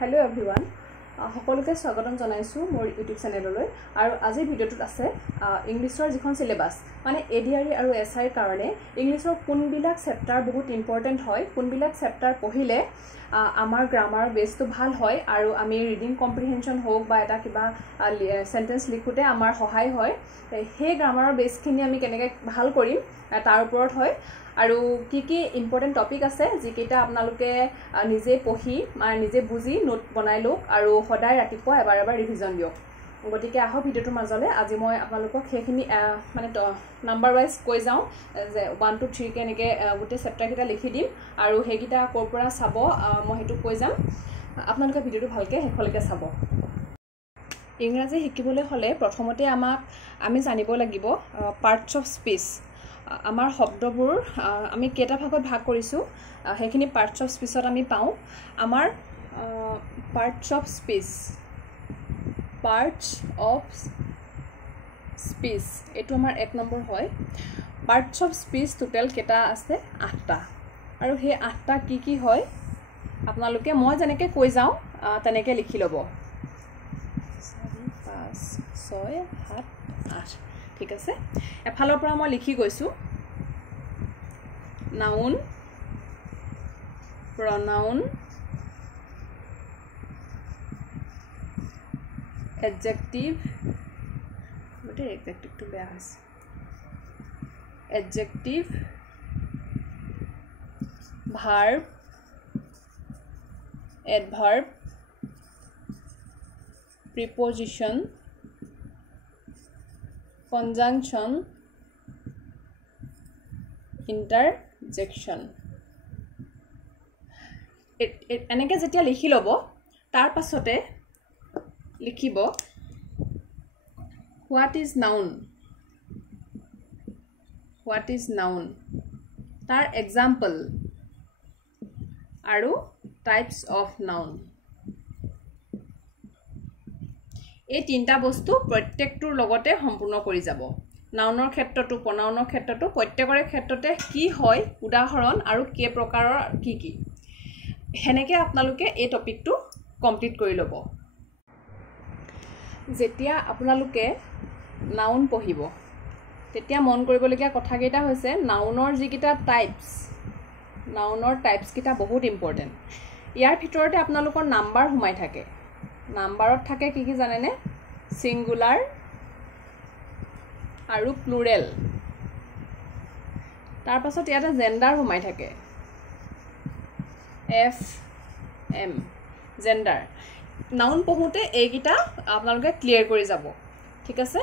Hello everyone. সকলোকে স্বাগতম জনাইছো মোৰ ইউটিউব চেনেললৈ আৰু আজি ভিডিওটোত আছে ইংলিছৰ যিখন সিলেবাস মানে এডিআৰই আৰু এসআইৰ কাৰণে ইংলিছৰ কোনবিলাক চেপ্টাৰ বহুত ইম্পৰ্টেন্ট হয় কোনবিলাক চেপ্টাৰ পঢ়িলে আমাৰ গ্ৰামাৰ বেসটো ভাল হয় আৰু আমি ৰিডিং কম্প্ৰিহেনশন হোক বা এটা কিবা সেন্টেন্স লিখোতে আমাৰ সহায় হয় সেই গ্ৰামাৰৰ বেসখিনি আমি কেনেকৈ ভাল কৰিম তাৰ ওপৰত হয় আৰু কি ইম্পৰ্টেন্ট টপিক আছে যিকেইটা আপোনালোকে নিজে পঢ়ি মানে নিজে বুজি নোট বনাই লওক আৰু সদায় ৰাতিপুৱা এবাৰ ৰিভিজন দিয়ক গতিকে আহক ভিডিওটোৰ মাজলে আজি মই আপোনালোকক সেইখিনি মানে নাম্বাৰ ওয়াইজ কৈ যাওঁ যে 1 2 3 কে এনেকে গোটেই চেপ্টাৰ কেইটা লিখি দিম আৰু সেইকেইটা কোৰ পৰা চাব মই হেতু কৈ যাম আপোনালোকে ভিডিওটো ভালকে শেষলৈকে চাব ইংৰাজী শিকিবলৈ হলে প্ৰথমতে আমি জানিব লাগিব পাৰ্টস অফ স্পীচ আমাৰ শব্দবোৰ আমি কেটা ভাগত ভাগ কৰিছো হেখিনি পাৰ্টস অফ স্পীচত আমি পাওঁ আমাৰ পাৰ্টস অফ স্পীচ এটো আমাৰ 1 নম্বৰ হয় পাৰ্টস অফ স্পীচ টোটাল কেটা আছে 8টা আৰু হে 8টা কি হয় আপোনালোকে মই যেনেকৈ কৈ যাওঁ তেনেকৈ লিখি লব 4 5 6 7 8 ঠিক আছে এফালৰ পৰা মই লিখি গৈছো noun pronoun adjective what is adjective to bear has adjective verb adverb preposition conjunction interjection এনেকে যেতিয়া লিখি লব তাৰ পাছতে লিখিব what is noun তাৰ example আৰু types of noun এই তিনটা বস্তু প্ৰত্যেকটোৰ লগতে সম্পূৰ্ণ কৰি যাব নাউনৰ ক্ষেত্ৰটো প্ৰনাউনৰ ক্ষেত্ৰটো প্ৰত্যেকৰে ক্ষেত্ৰতে কি হয় উদাহৰণ আৰু কে প্ৰকাৰৰ কি হেনেকে আপোনালোকে এই টপিকটো কমপ্লিট কৰি ল'ব যেতিয়া আপোনালোকে নাউন পঢ়িব তেতিয়া মন কৰিবলগীয়া কথাকেইটা হৈছে নাউনৰ যিকিটা টাইপস কিটা বহুত ইম্পৰ্টেন্ট ইয়াৰ ভিতৰতে আপোনালোকৰ নাম্বাৰ হুমাই থাকে নাম্বাৰত থাকে কি জানেনে সিঙ্গুলাৰ আৰু প্লুৰেল তাৰ পাছত ইয়াতে জেন্ডাৰ হুমাই থাকে FM জেন্ডাৰ নাউন পঢ়োতে এইকিটা আপোনালোকে ক্লিয়াৰ কৰি যাব ঠিক আছে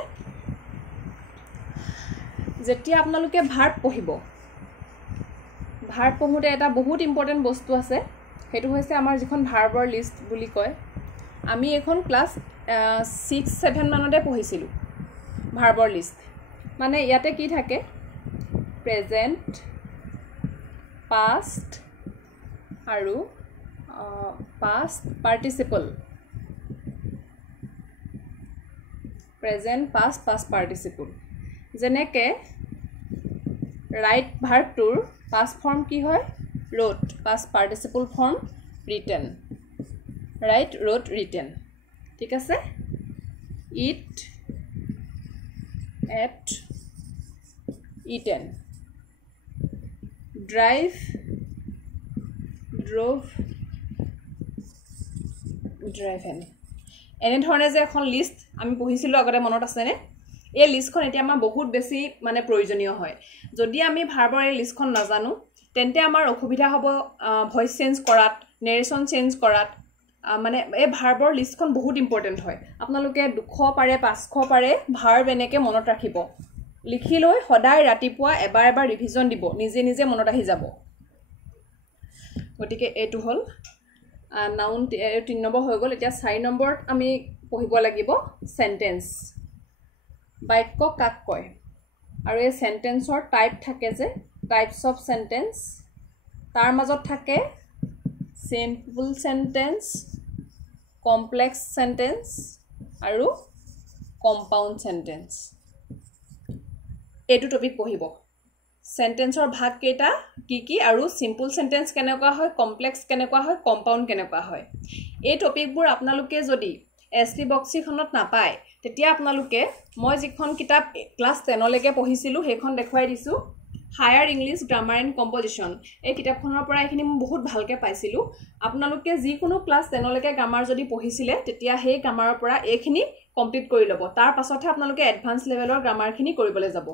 যেতিয়া আপোনালোকে ভাৰ্ব পঢ়োতে এটা বহুত ইম্পৰ্টেন্ট বস্তু আছে হেতু হৈছে আমাৰ যিখন ভাৰ্বৰ লিষ্ট বুলি কয় আমি এখন ক্লাস 6 7 মানতে পঢ়িছিলো ভাৰ্বৰ লিষ্ট মানে ইয়াতে কি থাকে প্ৰেজেন্ট পাষ্ট আৰু past participle present past participle যেনেকে write verb tour past form কি হয় wrote past participle form written write wrote written ঠিক আছে eat ate eaten drive drove driven এনে ধৰণে যে এখন লিষ্ট আমি পঢ়িছিলো আগতে মনত আছে নে এই লিষ্টখন এতিয়া আমাৰ বহুত বেছি মানে প্ৰয়োজনীয় হয় যদি আমি ভাৰ্বৰ এই লিষ্টখন নাজানো তেন্তে আমাৰ অসুবিধা হ'ব ভয়েস চেঞ্জ কৰাত নেৰেশন চেঞ্জ কৰাত মানে এই ভাৰ্বৰ লিষ্টখন বহুত ইম্পৰ্টেন্ট হয় আপোনালোকে 200 পাৰে 500 পাৰে ভাৰ্ব এনেকে মনত ৰাখিব লিখি লৈ সদায় ৰাতিপুৱা এবাৰ ৰিভিজন দিব নিজে মনত আহি যাব গতিকে এটো হল নাউন 3 নম্বৰ হৈ গল এতিয়া 4 নম্বৰত আমি পঢ়িব লাগিব সেন্টেন্স বাক্য কাক কয় আৰু এই সেন্টেন্সৰ টাইপ থাকে যে টাইপস অফ সেন্টেন্স তাৰ মাজত থাকে সিম্পল সেন্টেন্স কমপ্লেক্স সেন্টেন্স আৰু কম্পাউণ্ড সেন্টেন্স এটো টপিক পঢ়িব সেন্টেন্সৰ ভাগ কেইটা কি আৰু সিম্পল সেন্টেন্স কেনেকুৱা হয় কমপ্লেক্স কেনেকুৱা হয় কম্পাউণ্ড কেনেকুৱা হয় এই টপিকবোৰ আপোনালোকে যদি এছপি বক্সিখনত নাপায় তেতিয়া আপোনালোকে মই যিখন কিতাপ ক্লাছ 10 লৈকে পঢ়িছিলো সেইখন দেখুৱাই দিছো higher English grammar and composition এই কিতাপখনৰ পৰা এইখিনি মই বহুত ভালকৈ পাইছিলোঁ আপোনালোকে যিকোনো ক্লাছ 10 লৈকে গ্ৰামাৰ যদি পঢ়িছিলে তেতিয়া সেই গ্ৰামাৰৰ পৰা এইখিনি কমপ্লিট কৰি ল'ব তাৰ পাছতহে আপোনালোকে এডভান্স লেভেলৰ গ্ৰামাৰখিনি কৰিবলৈ যাব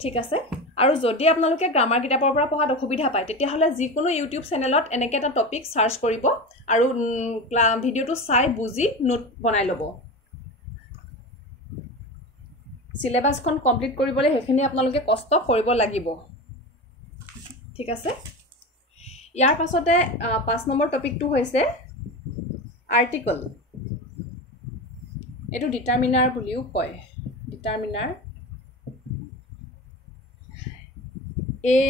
ঠিক আছে আৰু যদি আপোনালোকে গ্ৰামাৰ কিতাপৰ পৰা পঢ়াত অসুবিধা পায় তেতিয়াহ'লে যিকোনো ইউটিউব চেনেলত এনেকৈ এটা টপিক সাৰ্চ কৰিব আৰু ভিডিঅ'টো চাই বুজি নোট বনাই ল'ব সিলেবাসখন কমপ্লিট কৰিবলৈ হেখিনি আপোনালোকে কষ্ট কৰিব লাগিব ঠিক আছে ইয়াৰ পাছতে 5 নম্বৰ টপিকটো হৈছে আৰ্টিকল এটো ডিটাৰমিনাৰ বুলিও কয় determiner A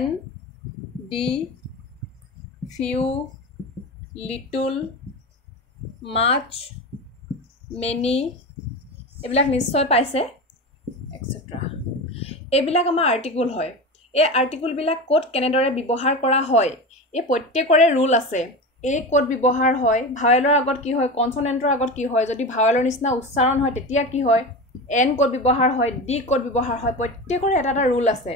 N D few little much many এবিলাক নিশ্চয় পাইছে এটসেট্ৰা এবিলাক আমাৰ আৰ্টিকল হয় এই আৰ্টিকল বিলাক কোড কেনেদৰে ব্যৱহাৰ কৰা হয় এই প্ৰত্যেকৰে ৰুল আছে এই কোড ব্যৱহাৰ হয় ভাৱেলৰ আগত কি হয় কনসোনেন্টৰ আগত কি হয় যদি ভাৱেলৰ নিচিনা উচ্চাৰণ হয় তেতিয়া কি হয় এন কোড ব্যৱহাৰ হয় ডি কোড ব্যৱহাৰ হয় প্ৰত্যেকৰে এটা এটা ৰুল আছে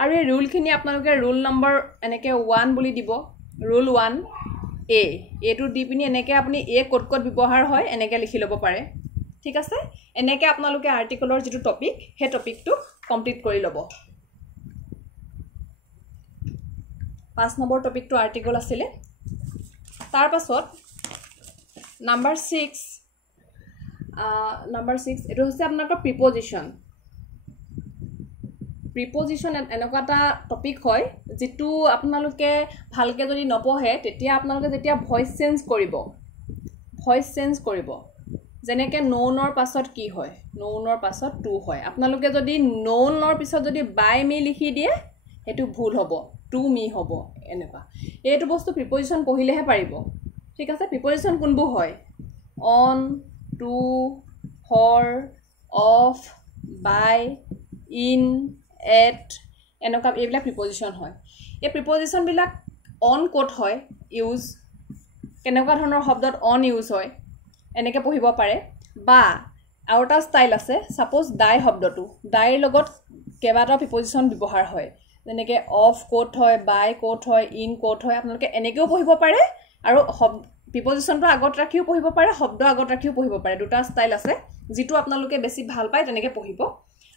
আৰু এই ৰুলখিনি আপোনালোকে ৰুল নম্বৰ এনেকে 1 বুলি দিব ৰুল 1 এ এটো দি পিনি এনেকে আপুনি এ কোড ব্যৱহাৰ হয় এনেকে লিখি ল'ব পাৰে ঠিক আছে এনেকে আপোনালোকে আৰ্টিকলৰ যেটো টপিক হে টপিকটো কমপ্লিট কৰি ল'ব 5 নম্বৰ টপিকটো আৰ্টিকল আছিল তাৰ পাছত নাম্বাৰ 6 এটো হৈছে আপোনালোকৰ প্ৰিপজিশন এনেকুৱা এটা টপিক হয় যেটো আপোনালোকে ভালকে যদি নপঢ়ে তেতিয়া আপোনালোকে যেতিয়া ভয়েস চেঞ্জ কৰিব যেনেকে নোনৰ পাছত কি হয় নোনৰ পাছত টু হয় আপোনালোকে যদি নোনৰ পিছত যদি বাই মি লিখি দিয়ে হেতু ভুল হ'ব টু মি হ'ব এনেকুৱা এইটো বস্তু প্ৰিপজিশন পঢ়িলেহে পাৰিব ঠিক আছে প্ৰিপজিশন কোনবোৰ হয় on to for of by in at এনেকুৱা এইবিলাক প্ৰিপজিশন হয় এই প্ৰিপজিশন বিলাক অন কোড হয় ইউজ কেনেকুৱা ধৰণৰ শব্দত অন ইউজ হয় এনেকে পঢ়িব পাৰে বা আউটাৰ ষ্টাইল আছে সাপোজ ডাই শব্দটো ডাইৰ লগত কেবাটা প্ৰিপজিশন ব্যৱহাৰ হয় যেনেকে অফ কোড হয় বাই কোড হয় ইন কোড হয় আপোনালোকে এনেকেও পঢ়িব পাৰে আৰু প্ৰিপজিশনটো আগত ৰাখিও পঢ়িব পাৰে শব্দ আগত ৰাখিও পঢ়িব পাৰে দুটা ষ্টাইল আছে যেটো আপোনালোকে বেছি ভাল পায় তেনেকে পঢ়িব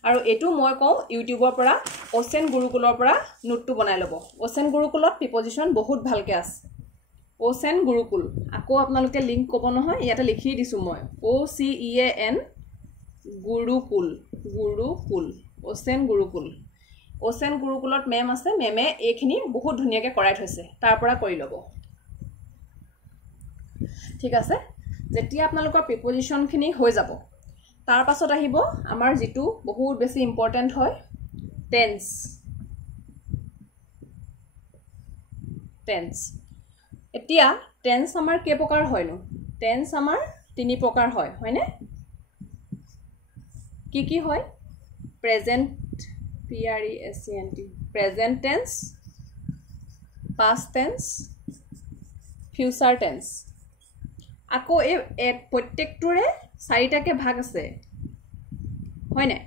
আৰু এটো মই কওঁ ইউটিউবৰ পৰা ওচেন গুৰুকুলৰ পৰা নোটটো বনাই ল'ব ওচেন গুৰুকুলত প্ৰিপজিশন বহুত ভালকে আছে ওচেন গুৰুকুল আকৌ আপোনালোকে লিংক ক'ব নহয় ইয়াতে লিখি দিছো মই OCEAN গুৰুকুল ওচেন গুৰুকুলত মেম আছে মেমে এইখিনি বহুত ধুনিয়াকে কৰাই থৈছে তাৰ পৰা কৰি ল'ব ঠিক আছে যেতিয়া আপোনালোকৰ প্ৰিপজিশন খিনি হৈ যাব তাৰ পাছত আহিব আমাৰ যেটো বহুত বেছি ইম্পৰ্টেন্ট হয় টেন্স এতিয়া টেন্স আমাৰ কেই প্ৰকাৰ হয়নো টেন্স আমাৰ তিনি প্ৰকাৰ হয় হয়নে কি হয় present PRESENT present tense past tense future tense আকৌ এই প্ৰত্যেকটোৰে চাৰিটাকে ভাগ আছে হয়নে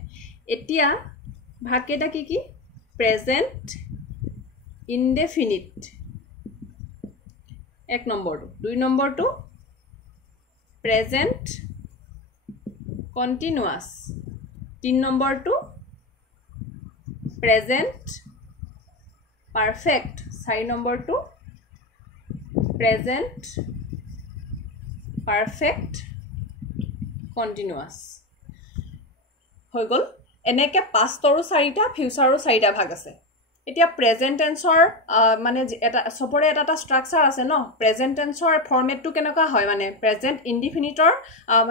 এতিয়া ভাগ কেইটা কি প্ৰেজেন্ট ইনডেফিনিট এক নম্বৰটো দুই নম্বৰটো প্ৰেজেন্ট কন্টিনিউয়াস তিন নম্বৰটো প্ৰেজেন্ট পাৰফেক্ট চাৰি নম্বৰটো প্ৰেজেন্ট পাৰফেক্ট কন্টিনিউয়াস হৈ গল এনেকে পাষ্টৰো চাৰিটা ফিউচাৰো চাৰিটা ভাগ আছে এতিয়া প্ৰেজেন্ট টেন্সৰ মানে এটা সবৰে এটা স্ট্ৰাকচাৰ আছে ন প্ৰেজেন্ট টেন্সৰ ফৰমেটটো কেনেকুৱা হয় মানে প্ৰেজেন্ট ইনডিফিনিটৰ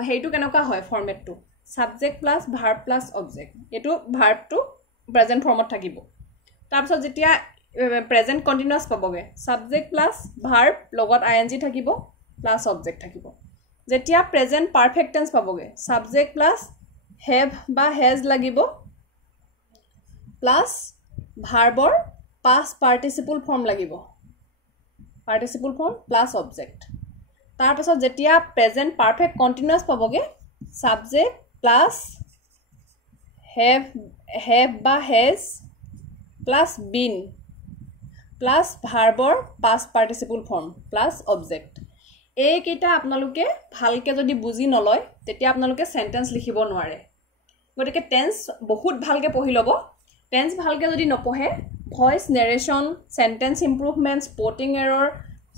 হেইটো কেনেকুৱা হয় ফৰমেটটো subject plus verb plus object এটো ভাৰ্বটো প্ৰেজেন্ট ফৰ্মত থাকিব তাৰ পিছত যেতিয়া প্ৰেজেন্ট কন্টিনিউয়াস পাবগে সাবজেক্ট প্লাস ভাৰ্ব লগত আইএনজি থাকিব প্লাস অবজেক্ট থাকিব যেতিয়া প্ৰেজেন্ট পাৰফেক্ট টেন্স পাবগে সাবজেক্ট প্লাস হেভ বা হেজ লাগিব প্লাছ ভাৰ্বৰ past participle form লাগিব participle form প্লাছ অবজেক্ট তাৰ পাছত যেতিয়া প্ৰেজেন্ট পাৰফেক্ট কন্টিনিউয়াস পাবগে সাবজেক্ট প্লাছ have বা has প্লাছ been প্লাছ ভাৰ্বৰ past participle form plus object এই কেইটা আপোনালোকে ভালকে যদি বুজি নলয় তেতিয়া আপোনালোকে সেন্টেন্স লিখিব নোৱাৰে গতিকে টেন্স বহুত ভালকে পঢ়ি লব টেন্স ভালকে যদি নপঢ়ে voice narration sentence improvement spotting error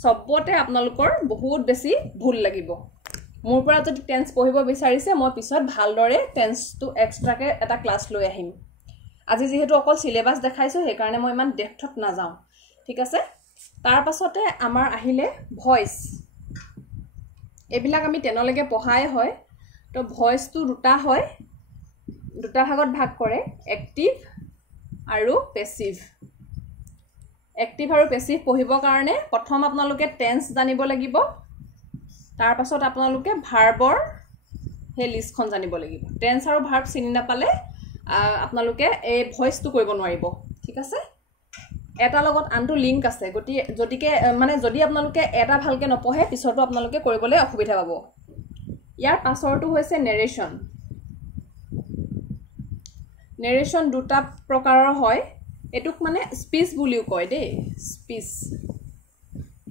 সবতে আপোনালোকৰ বহুত বেছি ভুল লাগিব মোৰ পৰা যদি টেন্স পঢ়িব বিচাৰিছে মই পিছত ভালদৰে টেন্সটো এক্সট্ৰাকে এটা ক্লাস লৈ আহিম আজি যেহেতু অকল সিলেবাস দেখাইছো সেই কাৰণে মই ইমান ডেপথত না যাও ঠিক আছে তাৰ পাছতে আমাৰ আহিলে ভয়েস এবিলাক আমি 10 লৈকে পঢ়াই হয় তো ভয়েসটো দুটা হয় দুটা ভাগত ভাগ কৰে এক্টিভ আৰু পেসিভ এক্টিভ আৰু পেসিভ পঢ়িবৰ কাৰণে প্ৰথম আপোনালোকে টেন্স জানিব লাগিব তাৰ পাছত আপোনালোকে ভাৰ্বৰ হে লিষ্টখন জানিব লাগিব টেন্স আৰু ভাৰ্ব চিনি নাপালে আপোনালোকে এই ভয়েসটো কৰিব নোৱাৰিব ঠিক আছে এটা লগত আনটো লিংক আছে গতি যদিকে মানে যদি আপোনালোকে এটা ভালকে নপঢ়ে পিছৰটো আপোনালোকে কৰিবলৈ অসুবিধা পাব ইয়াৰ পাছৰটো হৈছে নেৰেশন নেৰেশন দুটা প্ৰকাৰৰ হয় এটুক মানে স্পিচ বুলিও কয় দেই স্পিচ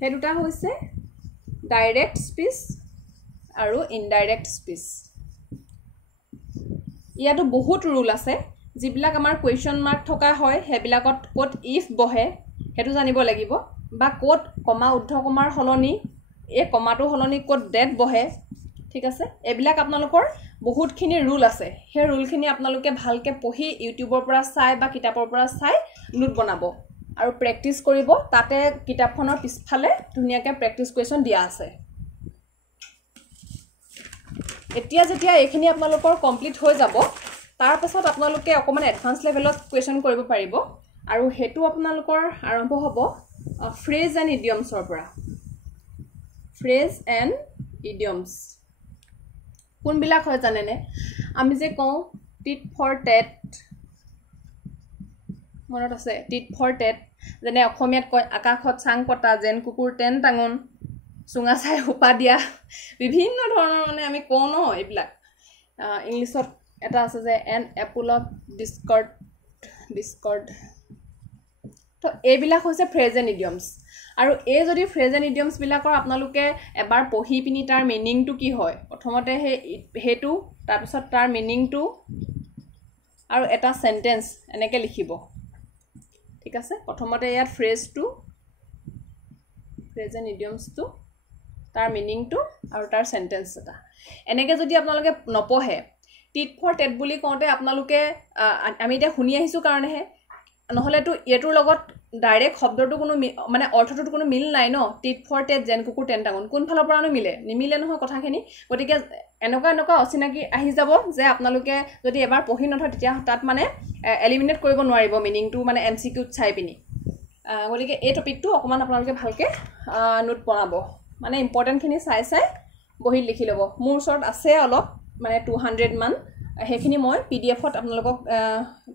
হে দুটা হৈছে ডাইৰেক্ট স্পিচ আৰু ইনডাইৰেক্ট স্পিচ ইয়াতো বহুত ৰুল আছে যিবিলাক আমাৰ কোৱেশ্চন মাৰ্ক থকা হয় হেবিলাকত কোট ইফ বহে হেতু জানিব লাগিব বা কোট কমা উদ্ধ কমাৰ হলনি এই কমাটো হলনি কোট ডেট বহে ঠিক আছে এবিলাক আপোনালোকৰ বহুতখিনি ৰুল আছে হে ৰুলখিনি আপোনালোকে ভালকে পঢ়ি ইউটিউবৰ পৰা চাই বা কিতাপৰ পৰা চাই নোট বনাব আৰু প্ৰেক্টিস কৰিব তাতে কিতাপখনৰ পিছফালে ধুনিয়াকে প্ৰেক্টিস কোৱেশ্চন দিয়া আছে এতিয়া যেতিয়া এইখিনি আপোনালোকৰ কমপ্লিট হৈ যাব তাৰ পাছত আপোনালোকে অকমান এডভান্স লেভেলত কোৱেশ্চন কৰিব পাৰিব আৰু হেতু আপোনালোকৰ আৰম্ভ হ'ব ফ্ৰেজ এণ্ড ইডিয়মছৰ পৰা ফ্ৰেজ এণ্ড ইডিয়মছ কোনবিলাক হয় জানেনে আমি যে কওঁ টিট ফৰ টেট মনত আছে টিট ফৰ টেট যেনে অসমীয়াত কয় আকাশত চাং পতা যেন কুকুৰ তেন টাঙন সুঙা চাই হুপা দিয়া বিভিন্ন ধৰণৰ মানে আমি কওঁ ন এইবিলাক ইংলিছত এটা আছে যে এন এপল অফ ডিসকৰ্ড তো এইবিলাক হৈছে ফ্ৰেজ এণ্ড ইডিয়মছ আৰু এই যদি ফ্ৰেজ এণ্ড ইডিয়মছ বিলাকৰ আপোনালোকে এবাৰ পঢ়ি পিনি তাৰ মিনিংটো কি হয় প্ৰথমতে হেতু তাৰ পিছত তাৰ মিনিংটো আৰু এটা সেন্টেন্স এনেকে লিখিব ঠিক আছে প্ৰথমতে ইয়াত ফ্ৰেজটো ফ্ৰেজ এণ্ড ইডিয়মছটো তাৰ মিনিংটো আৰু তাৰ সেন্টেন্স এটা এনেকে যদি আপোনালোকে নপঢ়ে টিট ফৰ টেট বুলি কওঁতে আপোনালোকে আমি এটা শুনি আহিছো কাৰণেহে নহলেতো এটোৰ লগত ডাইৰেক্ট শব্দটো কোনো মানে অৰ্থটো কোনো মিল নাই ন টিট ফৰ টেট যেন কুকুৰ তেন টাঙন কোন ফালৰ পৰানো মিলে নিমিলে নহয় কথাখিনি গতিকে এনেকুৱা অচিনাকি আহি যাব যে আপোনালোকে যদি এবাৰ পঢ়ি নথয় তেতিয়া তাত মানে এলিমিনেট কৰিব নোৱাৰিব মিনিংটো মানে এমসিকিউত চাই পিনি গতিকে এই টপিকটো অকমান আপোনালোকে ভালকে নোট বনাব মানে ইম্পৰ্টেন্ট খিনি চাই বহিত লিখি লব মোৰ ওচৰত আছে অলপ মানে 200 মান হেখিনি মই পিডিএফত আপোনালোকক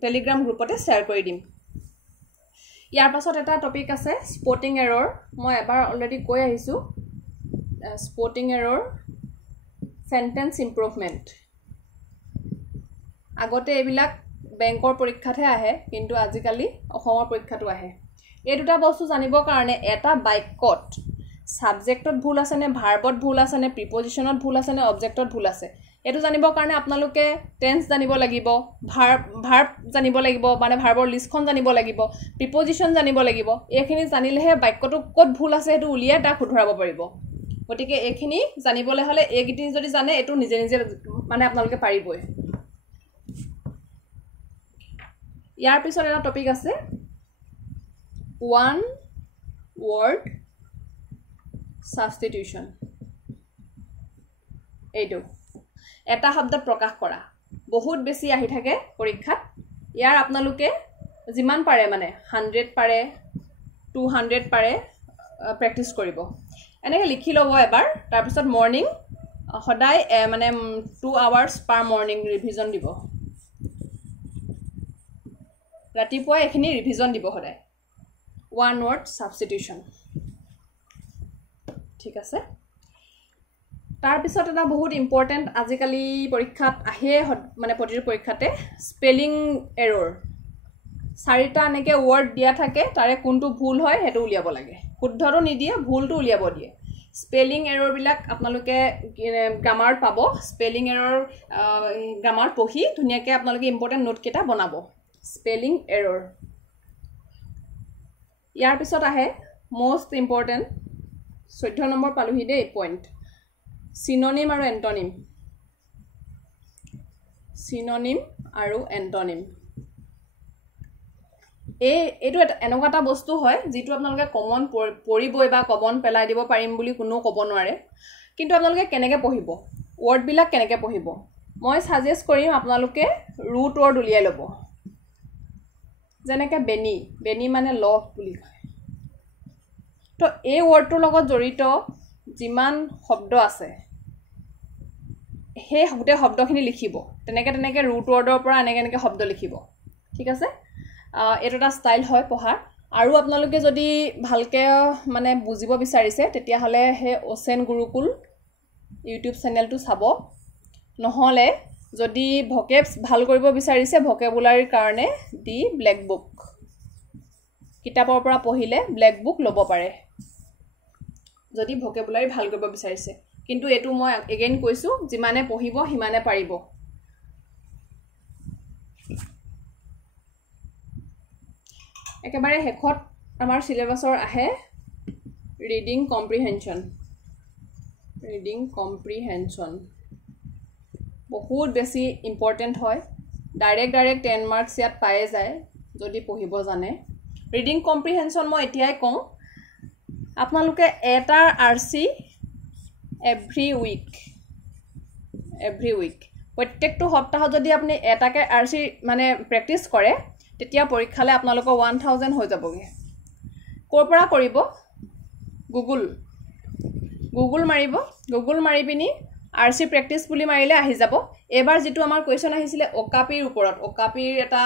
টেলিগ্ৰাম গ্ৰুপতে শেয়াৰ কৰি দিম ইয়াৰ পাছত এটা টপিক আছে স্পটিং এৰৰ মই এবাৰ অলৰেডি কৈ আহিছো স্পটিং এৰৰ সেন্টেন্স ইমপ্ৰুভমেন্ট আগতে এইবিলাক বেংকৰ পৰীক্ষাতহে আহে কিন্তু আজিকালি অসমৰ পৰীক্ষাটো আহে এই দুটা বস্তু জানিবৰ কাৰণে এটা বাক্যত সাবজেক্টত ভুল আছে নে ভাৰ্বত ভুল আছে নে প্ৰিপজিশনত ভুল আছে নে অবজেক্টত ভুল আছে এটো জানিবৰ কাৰণে আপোনালোকে টেন্স জানিব লাগিব ভাৰ্ব জানিব লাগিব মানে ভাৰ্বৰ লিষ্টখন জানিব লাগিব প্ৰিপজিশন জানিব লাগিব এইখিনি জানিলেহে বাক্যটো ক'ত ভুল আছে হেতু উলিয়াই তাক শুধৰাব পাৰিব গতিকে এইখিনি জানিবলৈ হলে এইগিটি যদি জানে এটো নিজে নিজে মানে আপোনালোকে পাৰিবই ইয়াৰ পিছত এটা টপিক আছে ওয়ান ওয়াৰ্ড সাবস্টিটিউশন এইটো এটা শব্দত প্ৰকাশ কৰা বহুত বেছি আহি থাকে পৰীক্ষাত ইয়াৰ আপোনালোকে যিমান পাৰে মানে 100 পাৰে 200 পাৰে প্ৰেক্টিস কৰিব এনেকে লিখি লব এবাৰ তাৰ পিছত মৰ্নিং সদায় মানে 2 আৱাৰ্স পাৰ মৰ্নিং ৰিভিজন দিব ৰাতিপুৱা এখিনি ৰিভিজন দিব সদায় ওৱান ৱৰ্ড সাবস্টিটিউশন ঠিক আছে তাৰ পিছত এটা বহুত ইম্পৰ্টেন্ট আজিকালি পৰীক্ষাত আহে মানে প্ৰতিটো পৰীক্ষাতে স্পেলিং এৰৰ চাৰিটা এনেকে ওয়াৰ্ড দিয়া থাকে তাৰে কোনটো ভুল হয় হেতু উলিয়াব লাগে শুদ্ধটো নিদিয়ে ভুলটো উলিয়াব দিয়ে স্পেলিং এৰৰ বিলাক আপোনালোকে গ্ৰামাৰ পাব স্পেলিং এৰৰ গ্ৰামাৰ পঢ়ি ধুনিয়াকে আপোনালোকে ইম্পৰ্টেন্ট নোট কেটা বনাব স্পেলিং এৰৰ ইয়াৰ পিছত আহে মোস্ট ইম্পৰ্টেন্ট 14 নম্বৰ পালোহি দেই পইণ্ট সিনোনিম আৰু এন্টোনিম এইটো এনেকুৱা এটা বস্তু হয় যেটো আপোনালোকে কমন পঢ়িবই বা কমন পেলাই দিব পাৰিম বুলি কোনো ক'ব নোৱাৰে কিন্তু আপোনালোকে কেনেকৈ পঢ়িব ওয়াৰ্ড বিলাক কেনেকৈ পঢ়িব মই সাজেষ্ট কৰিম আপোনালোকে ৰুট ওয়াৰ্ড উলিয়াই ল'ব যেনেকৈ বেনি মানে লভ বুলি কয় তো এই ওয়াৰ্ডটোৰ লগত জড়িত যিমান শব্দ আছে সেই গোটেই শব্দখিনি লিখিব তেনেকৈ ৰুট ওয়াৰ্ডৰ পৰা এনেকৈ শব্দ লিখিব ঠিক আছে এইটো এটা ষ্টাইল হয় পঢ়া আৰু আপোনালোকে যদি ভালকে মানে বুজিব বিচাৰিছে তেতিয়া হলে হে ওচেন গুৰুকুল ইউটিউব চেনেলটো চাব নহলে যদি ভকেবছ ভাল কৰিব বিচাৰিছে ভকেবুলাৰীৰ কাৰণে দি ব্লেক বুক কিতাপৰ পৰা পঢ়িলে ব্লেক বুক ল'ব পাৰে যদি ভকেবুলাৰী ভাল কৰিব বিচাৰিছে কিন্তু এটো মই এগেইন কৈছো যিমানে পঢ়িব হিমানে পাৰিব একেবাৰে হেখত আমাৰ সিলেবাসৰ আহে ৰিডিং কম্প্ৰিহেনশন বহুত বেছি ইম্পৰ্টেন্ট হয় ডাইৰেক্ট 10 মাৰ্কস ইয়াত পায়ে যায় যদি পঢ়িব জানে ৰিডিং কম্প্ৰিহেনশন মই এতিয়াই কওঁ আপোনালোকে এটাৰ আৰসি এভৰি উইক প্ৰত্যেকটো সপ্তাহত যদি আপুনি এটাকে আৰসি মানে প্ৰেক্টিস কৰে তেতিয়া পৰীক্ষালে আপোনালোকৰ 1000 হৈ যাবগে কৰ পৰা কৰিব গুগল মাৰি পিনি আৰসি প্ৰেক্টিস বুলি মাৰিলে আহি যাব এবাৰ যেটো আমাৰ কোৱেশ্চন আহিছিলে ওকাপিৰ ওপৰত ওকাপিৰ এটা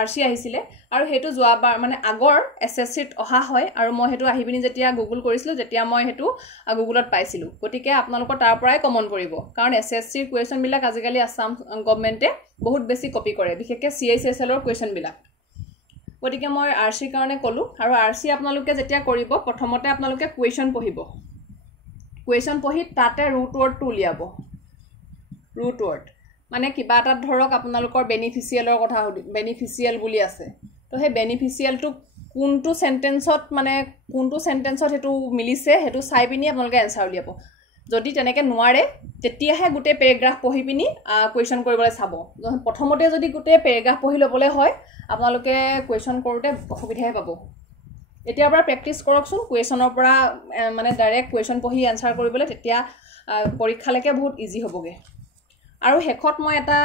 আৰসি আহিছিলে আৰু হেতু যোৱাবাৰ মানে আগৰ এসএসসিত অহা হয় আৰু মই হেতু আহি পিনি যেতিয়া গুগল কৰিছিলো যেতিয়া মই হেতু গুগলত পাইছিলো গতিকে আপোনালোকৰ তাৰ পৰাই কমন কৰিব কাৰণ এসএসসিৰ কোৱেশ্চন বিলাক আজিকালি আসাম গৱৰ্ণমেণ্টে বহুত বেছি কপি কৰে বিশেষকৈ CHSL ৰ কোৱেশ্চন বিলাক গতিকে মই আৰসিৰ কাৰণে কলো আৰু আৰসি আপোনালোকে যেতিয়া কৰিব প্ৰথমতে আপোনালোকে কোৱেশ্চন পঢ়িব কোৱেশ্চন পঢ়ি তাতে ৰুট ওয়াৰ্ডটো উলিয়াব ৰুট ওয়াৰ্ড মানে কিবা এটা ধৰক আপোনালোকৰ বেনিফিচিয়েলৰ কথা বেনিফিচিয়েল বুলি আছে তো হে বেনিফিচিয়েলটো কোনটো সেন্টেন্সত হেতু মিলিছে হেতু চাই পিনি আপোনালোকে আনসাৰ উলিয়াব যদি তেনেকে নোৱাৰে তেতিয়াহে গোটেই পেৰাগ্ৰাফ পঢ়ি পিনি কোৱেশ্চন কৰিবলৈ চাব প্ৰথমতে যদি গোটেই পেৰাগ্ৰাফ পঢ়ি লবলৈ হয় আপোনালোকে কোৱেশ্চন কৰোতে অসুবিধাহে পাব এতিয়াৰ পৰা প্ৰেক্টিস কৰকচোন কোৱেশ্চনৰ পৰা মানে ডাইৰেক্ট কোৱেশ্চন পঢ়ি আনসাৰ কৰিবলৈ তেতিয়া পৰীক্ষালৈকে বহুত ইজি হ'বগে আৰু হেখত মই এটা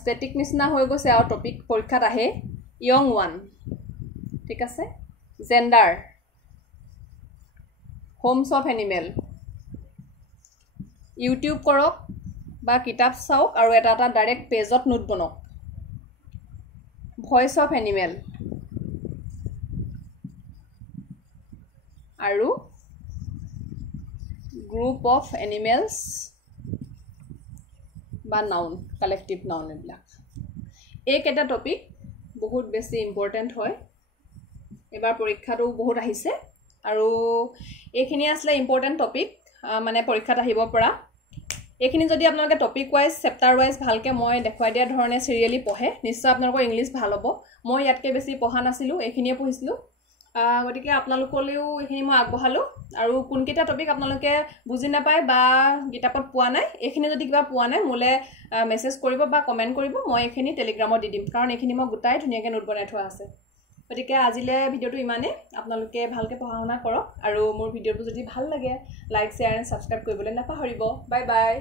ষ্টেটিক নিচিনা হৈ গৈছে আৰু টপিক পৰীক্ষাত আহে ইয়ং ওয়ান ঠিক আছে gender homes of animal YouTube কৰক বা কিতাপ চাওক আৰু এটা ডাইৰেক্ট পেজত নোট বনাওক ভয়েস অফ এনিমেল আৰু গ্ৰুপ অফ এনিমেলছ বা নাউন কালেক্টিভ নাউন এইবিলাক এইকেইটা টপিক বহুত বেছি ইম্পৰ্টেন্ট হয় এবাৰ পৰীক্ষাটো বহুত আহিছে আৰু এইখিনি আসলে ইম্পৰ্টেন্ট টপিক মানে পৰীক্ষাত আহিব পৰা এইখিনি যদি আপোনালোকে টপিক ওয়াইজ চেপ্টাৰ ওয়াইজ ভালকে মই দেখুৱাই দিয়া ধৰণে সিৰিয়ালি পঢ়ে নিশ্চয় আপোনালোকৰ ইংলিশ ভাল হ'ব মই ইয়াতকে বেছি পঢ়া নাছিলো এইখিনিয়ে পঢ়িছিলো গতিকে আপোনালোকলৈও এইখিনি মই আগবঢ়ালো আৰু কোনকেইটা টপিক আপোনালোকে বুজি নাপায় বা কিতাপত পোৱা নাই এইখিনি যদি কিবা পোৱা নাই মোলে মেছেজ কৰিব বা কমেন্ট কৰিব মই এইখিনি টেলিগ্ৰামত দি দিম কাৰণ এইখিনি মই গোটাই ধুনিয়াকে নোট বনাই থোৱা আছে গতিকে আজিলে ভিডিওটো ইমানে আপোনালোকে ভালকে পঢ়া শুনা কৰক আৰু মোৰ ভিডিওটো যদি ভাল লাগে লাইক শেয়াৰ এণ্ড সাবস্ক্ৰাইব কৰিবলৈ নাপাহৰিব বাই বাই